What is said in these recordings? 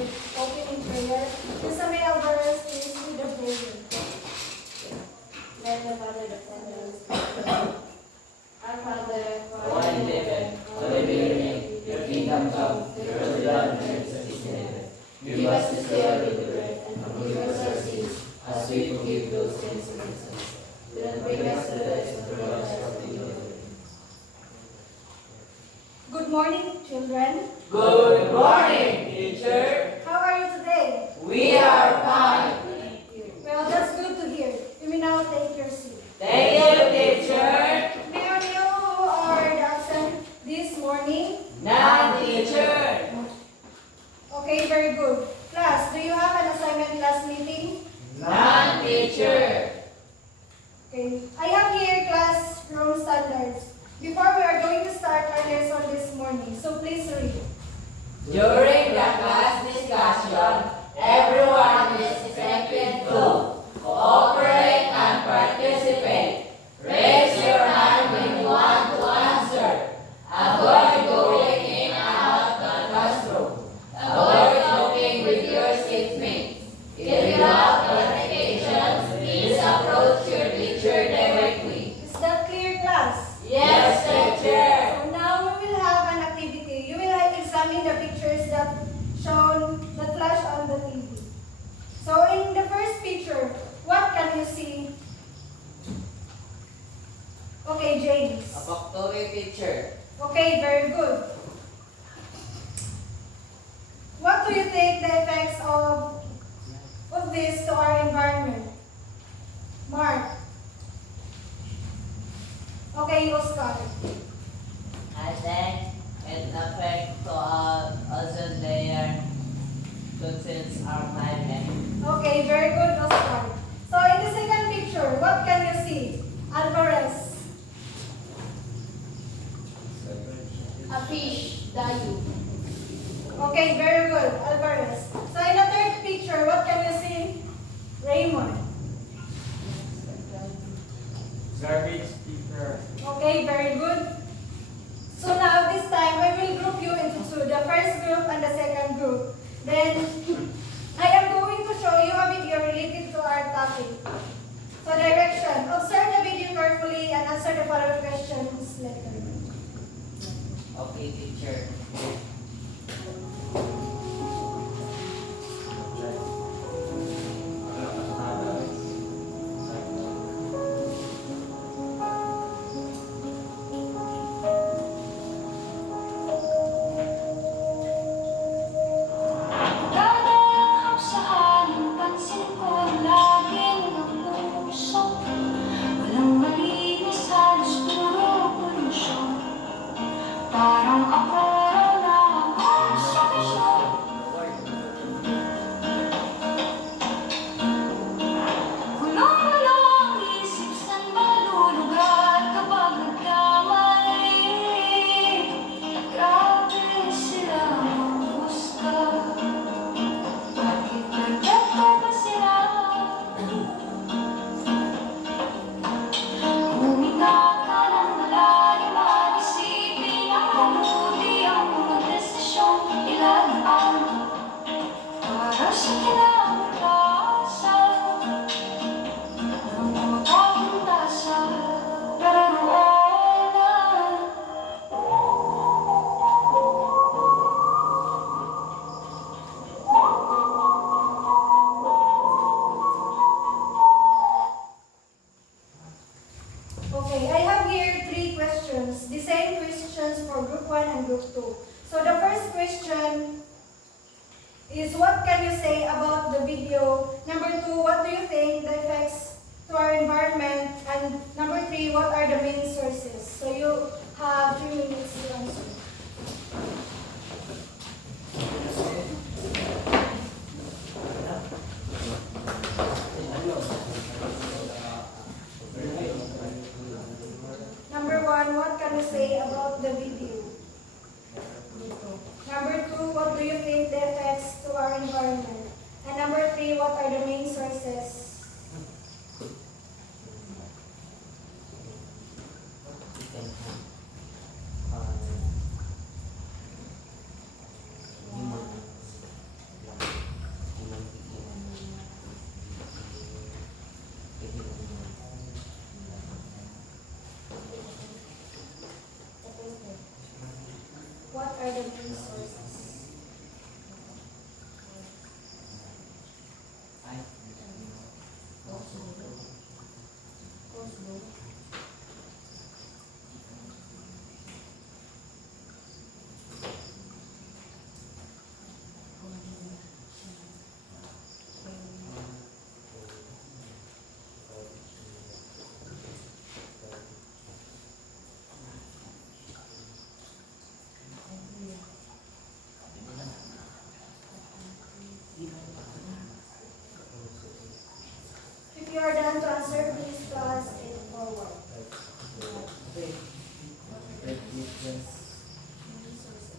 with opening prayer. Mr. May Alvarez, please lead the prayer. Let the Father, the Son, and the Spirit. Our Father, who Who art art in in heaven, heaven, hallowed be your name. Your kingdom come, your will be done on earth as it is in heaven. Give us this day our daily bread, and forgive us our sins, as we forgive those who sin against us. Do not bring us to the test, but deliver us from evil. Good morning, children. Good morning, teacher. How are you today? We are fine. Well, that's good to hear. You may now take your seat. Thank you, teacher. May I know who are absent this morning? None, teacher. Okay, very good. Class, do you have an assignment class meeting? None, teacher. Okay. I have here classroom standards. Before we are going to start our lesson this morning, so please read. During the class discussion, everyone is expected to cooperate and participate. Raise your hand when you want to answer. Avoid going in and out of the classroom. Avoid talking with your seatmates. If you have clarifications, please approach your teacher directly. Is that clear, class? Yes, teacher. So now we will have an activity. You will examine the pictures that flash on the TV. So in the first picture, what can you see? Okay, James. A factory picture. Okay, very good. What do you think the effects of this to our environment? Mark. Okay, Oscar. I think it affects to our ozone layer since our climate. Okay, very good, Oscar. So in the second picture, what can you see? Alvarez. a fish, Dayu. Okay, very good, Alvarez. So in the third picture, what can you see? Raymond. Garbage picker. Okay, very good. So now this time, I will group you into two, the first group and the second group. Then, I am going to show you a video related to our topic. So direction, observe the video carefully and answer the following questions later. Okay, teacher. Parang ako na nakakasya. Kulong-kulong ang isip saan malulugar kapag nagkamali. Grabe sila manghusga. Bakit perfecto ba sila? Huminga ka ng malalim at isipin ang mabuti ang mga desisyong ilaan para sa kinabukasan ng makapunta sa karoroonan. Okay, I have here three questions. The same questions for group 1 and group 2. So the first question is, what can you say about the video? Number 2, what do you think the effects to our environment? And number 3, what are the main sources? So you have 3 minutes to answer. Number 1, what can you say about the video? Number 2, what do you think the effects to our environment? And number 3, what are the main sources? what are the main sources? If you are done to answer, please plus it forward. Main sources. What are the main sources?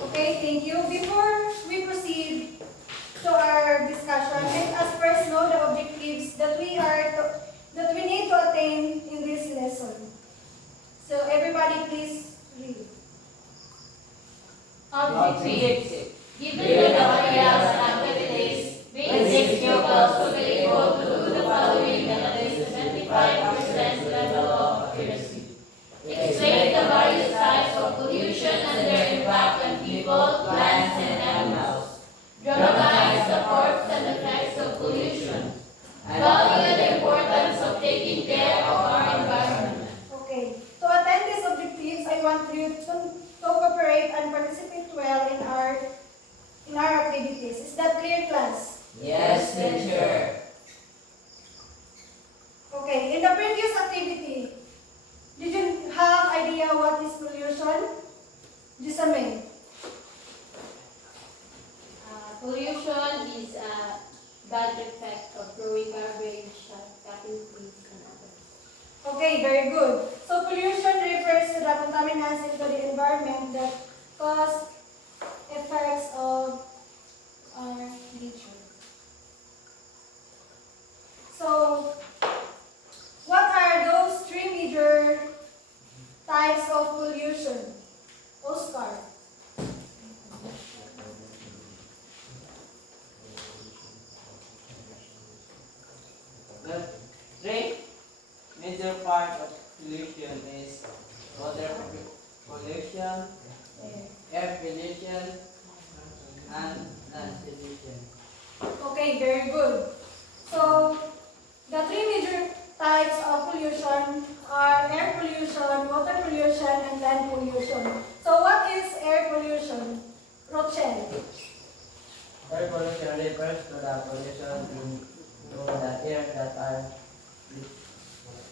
Okay, thank you. Before we proceed to our discussion, let us first know the objectives that we need to attain in this lesson. So everybody please read. Objectives. Given the materials and activities, basic pupils will be able to do the following at least 75% level of accuracy. Explain the various types of pollution and their impact on people, plants, and animals. Dramatize the forms and effects of pollution. Value the importance of taking care of our environment. Okay. To attend these objectives, I want you to cooperate and participate well in our activities. Is that clear, class? Yes, teacher. Okay. In the previous activity, did you have idea what is pollution? Gisame. Pollution is a bad effect of growing garbage, cutting trees, and others. Okay, very good. So pollution refers to the contaminants into the environment that cause effects of our nature. So, what are those three major types of pollution? Oscar. The three major part of pollution is water pollution, air pollution, and land pollution. Okay, very good. So, the three major types of pollution are air pollution, water pollution, and land pollution. So, what is air pollution? Rochelle. Air pollution refers to the pollution into the air that are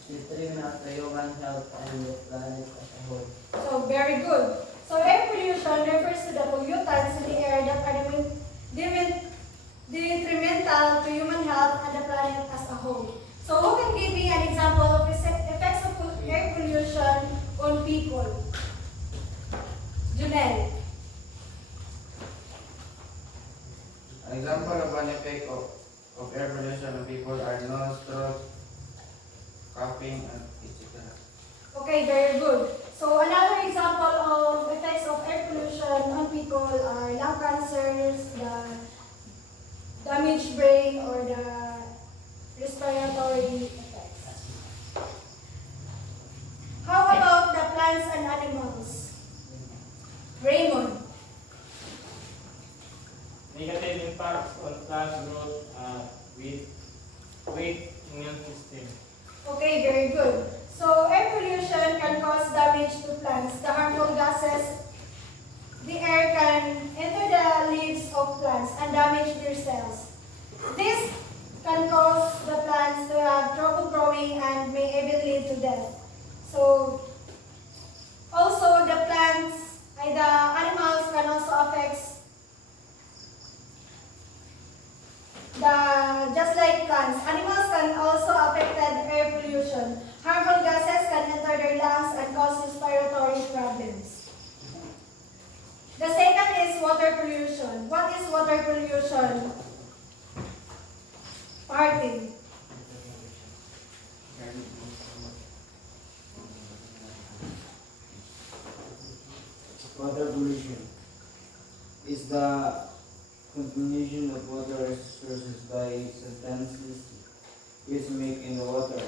detrimental to human health and the planet as a whole. So, very good. So, air pollution refers to the pollutants in the air that are detrimental to human health and the planet as a whole. So, who can give me an example of effects of air pollution on people? Junel. An example of an effect of air pollution on people are nose, throat, coughing, and etc. Okay, very good. So another example of effects of air pollution on people are lung cancers, the damaged brain, or the respiratory effects. How about the plants and animals? Raymond. Negative impacts on plant growth with weak immune system. Okay, very good. So air pollution can cause damage to plants. The harmful gases, the air can enter the leaves of plants and damage their cells. This can cause the plants to have trouble growing and may even lead to death. So also the plants, the animals can also affect just like plants, animals can also affect air pollution. Harmful gases can enter their lungs and cause respiratory problems. The second is water pollution. What is water pollution? Martin. Water pollution is the contamination of water sources by substances used to make in the water.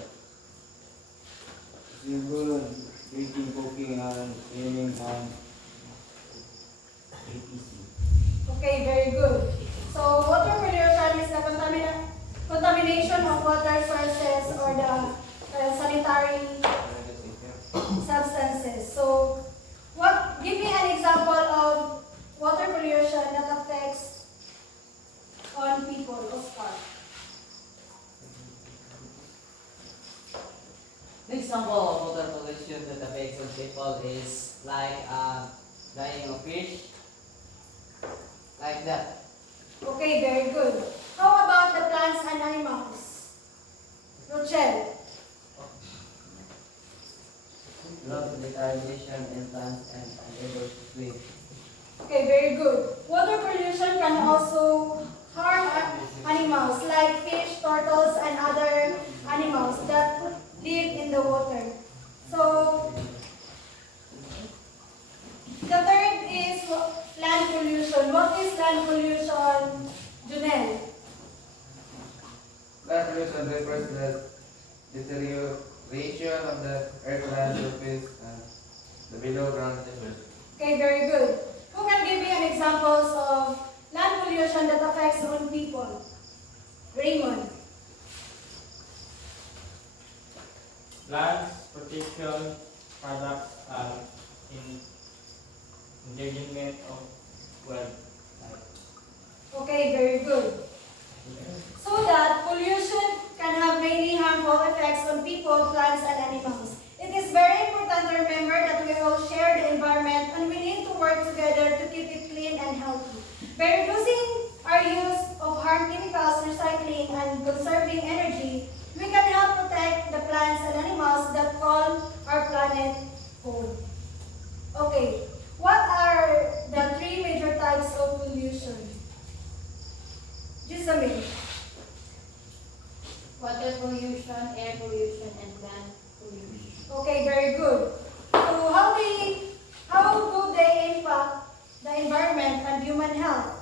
Example, drinking, cooking, and swimming, and etc. Okay, very good. So water pollution is the contamination of water sources or the sanitary substances. So give me an example of water pollution that affects on people, Oscar. An example of water pollution that affects on people is like dying of fish, like that. Okay, very good. How about the plants and animals? Rochelle. Loss of decarbonization in plants and unable to swim. Okay, very good. Water pollution can also harm animals like fish, turtles, and other animals that live in the water. So, the third is land pollution. What is land pollution, Junel? Land pollution refers to the deterioration of the earthland surface and the below ground levels. Okay, very good. Who can give me an examples of land pollution that affects on people? Raymond. Plants, protection, products, and endangerment of wildlife. Okay, very good. So that pollution can have many harmful effects on people, plants, and animals. It is very important to remember that we all share the environment and we need to work together to keep it clean and healthy. By reducing our use of harmful chemicals, recycling, and conserving energy, we can help protect the plants and animals that call our planet home. Okay, what are the three major types of pollution? Giselle. Water pollution, air pollution, and land pollution. Okay, very good. So how do they impact the environment and human health?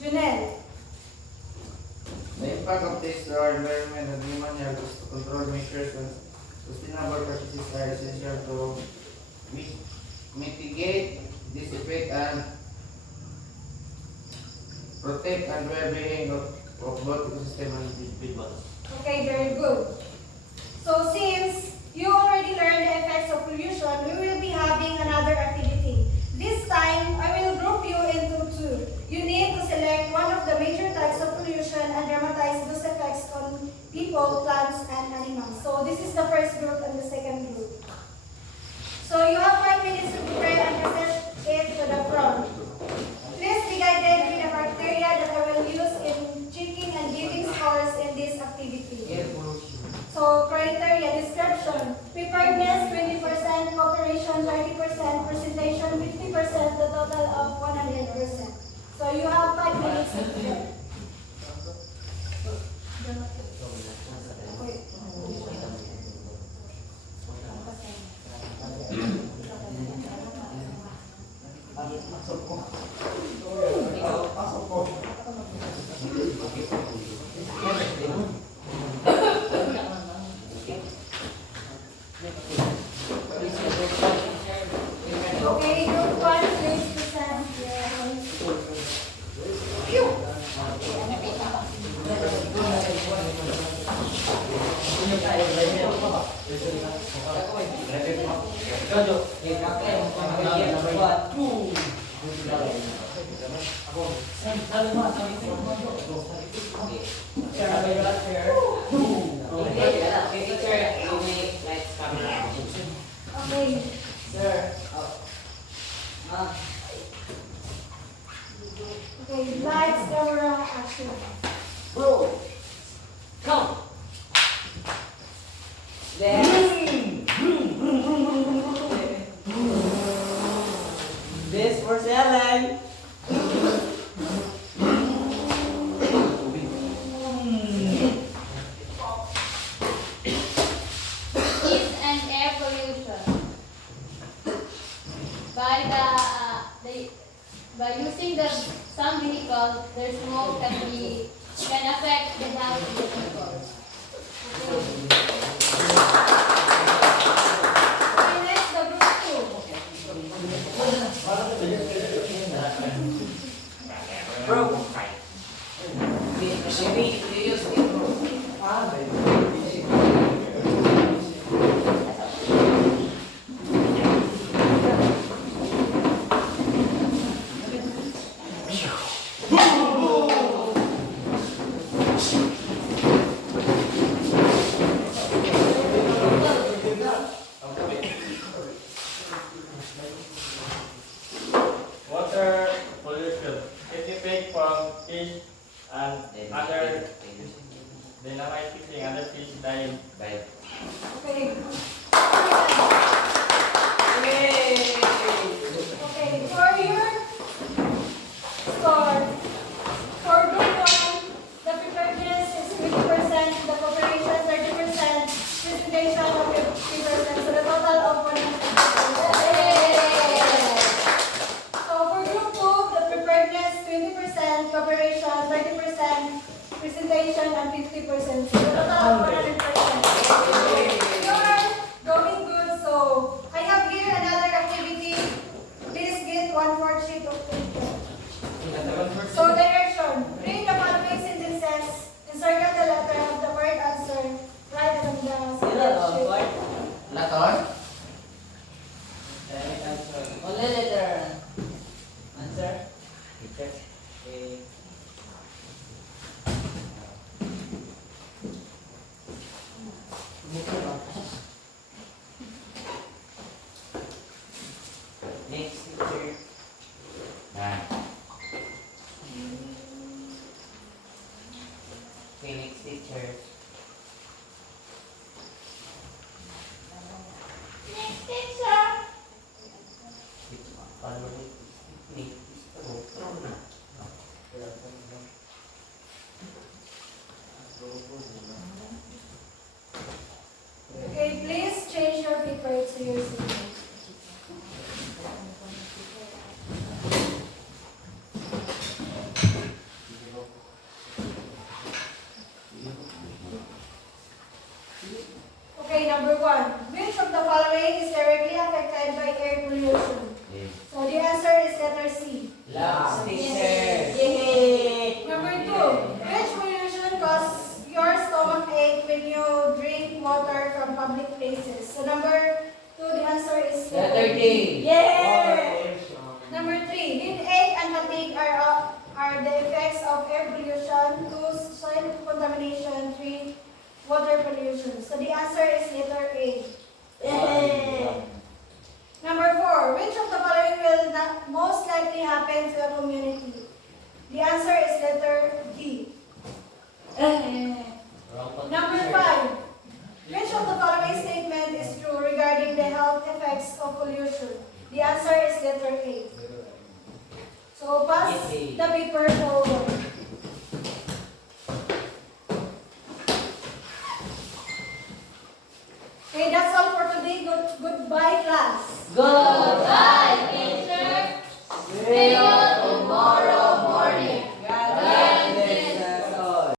Junel. The impact of this to our environment and human health is to control measures and sustainable practices are essential to mitigate this effect and protect and well-being of both ecosystem and individuals. Okay, very good. So since you already learned the effects of pollution, we will be having another activity. This time, I will group you into two. You need to select one of the major types of pollution and dramatize those effects on people, plants, and animals. So this is the first group and the second group. So you have 5 minutes to prepare and present it to the front. Please be guided with the criteria that I will use in checking and giving scores in this activity. So criteria description, preparedness 20%, cooperation 30%, presentation 50%, the total of 100%. So you have 5 minutes to prepare. Okay, group 1, please present Okay. Okay, lights, camera, action. Bro, come. This for Ellen. health of the people. Okay, next, the group 2. Bro. Maybe you use it, bro. Water pollution. If you take from fish and other dynamite fishing, other fish dying. Okay. Okay, for your score, for group 1, the preparedness is 50%, the cooperation 30%, presentation of 50%, so the total of 100%. So for group 2, the preparedness 20%, cooperation 30%, presentation and 50%, so the total of 100%. You are going good, so I have here another activity. Please get 1/4 sheet of paper. So direction, read the following sentences, insert the letter of the word answer, write it on the sheet. Lator? Only letter. Answer? Okay. Next teacher. Okay, next teacher. Next teacher. Okay, please change your paper to your seat. Okay, number 1. Which of the following is directly affected by air pollution? So the answer is letter C. Last teacher. Number 2. Which pollution causes your stomach ache when you drink water from public places? So number 2, the answer is Letter D. Number 3. Headache and fatigue are the effects of air pollution. 2. Soil contamination. 3. Water pollution. So the answer is letter A. Number 4. Which of the following will not most likely happen to a community? The answer is letter D. Number 5. Which of the following statement is true regarding the health effects of pollution? The answer is letter A. So pass the paper forward. Okay, that's all for today. Goodbye, class. Go!